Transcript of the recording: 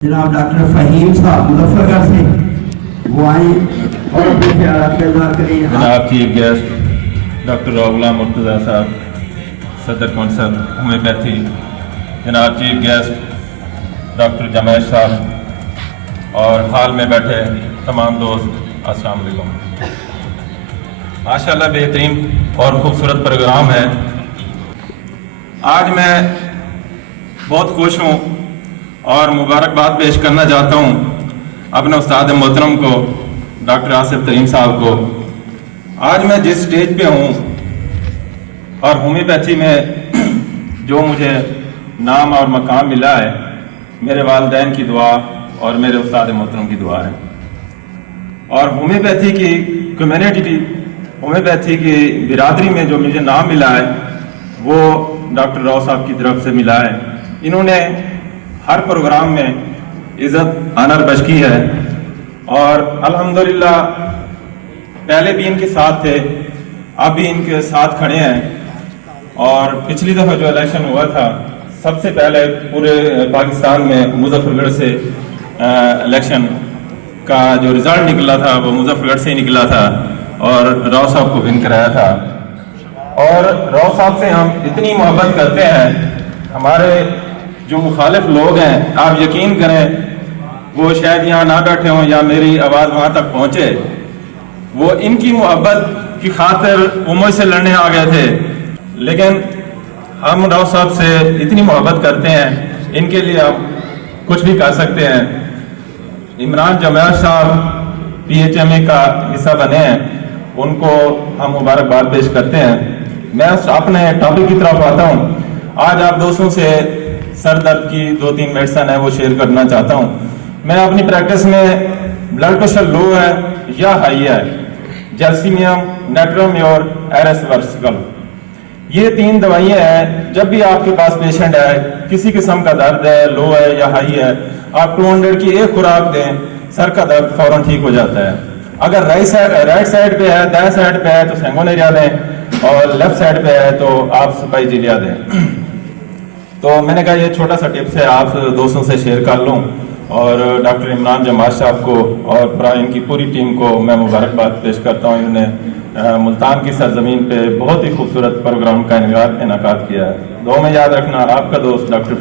जनाब डॉक्टर फहीम साहब मुजफ्फरगढ़ से वो आए और अपने ख्यालात का इज़हार करें। जनाब चीफ गेस्ट डॉक्टर गुलाम मुर्तज़ा साहब, सदर कौंसल होम्योपैथी, जनाब चीफ गेस्ट डॉक्टर जमैश साहब और हाल में बैठे तमाम दोस्त, अस्सलाम वालेकुम। माशाल्लाह बेहतरीन और ख़ूबसूरत प्रोग्राम है। आज मैं बहुत खुश हूँ और मुबारकबाद पेश करना चाहता हूँ अपने उस्ताद मोहतरम को, डॉक्टर आसिफ तरीन साहब को। आज मैं जिस स्टेज पे हूँ और होम्योपैथी में जो मुझे नाम और मकाम मिला है, मेरे वालिदैन की दुआ और मेरे उस्ताद मोहतरम की दुआ है। और होम्योपैथी की कम्युनिटी, होम्योपैथी की बिरादरी में जो मुझे नाम मिला है वो डॉक्टर राव साहब की तरफ से मिला है। इन्होंने हर प्रोग्राम में इज़्ज़त आनर बख्श की है और अल्हम्दुलिल्लाह पहले भी इनके साथ थे, अब भी इनके साथ खड़े हैं। और पिछली दफ़ा जो इलेक्शन हुआ था, सबसे पहले पूरे पाकिस्तान में मुजफ्फरगढ़ से इलेक्शन का जो रिज़ल्ट निकला था वो मुजफ्फरगढ़ से ही निकला था और राव साहब को विन कराया था। और राव साहब से हम इतनी मोहब्बत करते हैं, हमारे जो मुखालिफ लोग हैं, आप यकीन करें वो शायद यहाँ ना बैठे हों या मेरी आवाज़ वहाँ तक पहुँचे, वो इनकी मोहब्बत की खातिर उम्र से लड़ने आ गए थे। लेकिन हम राव साहब से इतनी मोहब्बत करते हैं, इनके लिए हम कुछ भी कर सकते हैं। इमरान जमैश साहब PHMA का हिस्सा बने हैं, उनको हम मुबारकबाद पेश करते हैं। मैं अपने टॉपिक की तरफ आता हूँ। आज आप दोस्तों से सर दर्द की 2-3 मेडिसिन है वो शेयर करना चाहता हूँ। मैं अपनी प्रैक्टिस में ब्लड प्रेशर लो है या हाई है, जैल्सीमियम, नेट्रोम्योर, एरस वर्सिकल, ये 3 दवाइयाँ हैं। जब भी आपके पास पेशेंट है, किसी किस्म का दर्द है, लो है या हाई है, आप 200 की एक खुराक दें, सर का दर्द फौरन ठीक हो जाता है। अगर राइट साइड पे है, दाएं साइड पे है तो सेंगोनेरिया दें और लेफ्ट साइड पे है तो आप स्पाइजिलिया दें। तो मैंने कहा ये छोटा सा टिप्स है, आप दोस्तों से शेयर कर लूँ। और डॉक्टर इमरान जमाश साहब को और इनकी पूरी टीम को मैं मुबारकबाद पेश करता हूँ। इन्होंने मुल्तान की सरजमीन पे बहुत ही खूबसूरत प्रोग्राम का इनेकाद किया है। दो में याद रखना, आपका दोस्त डॉक्टर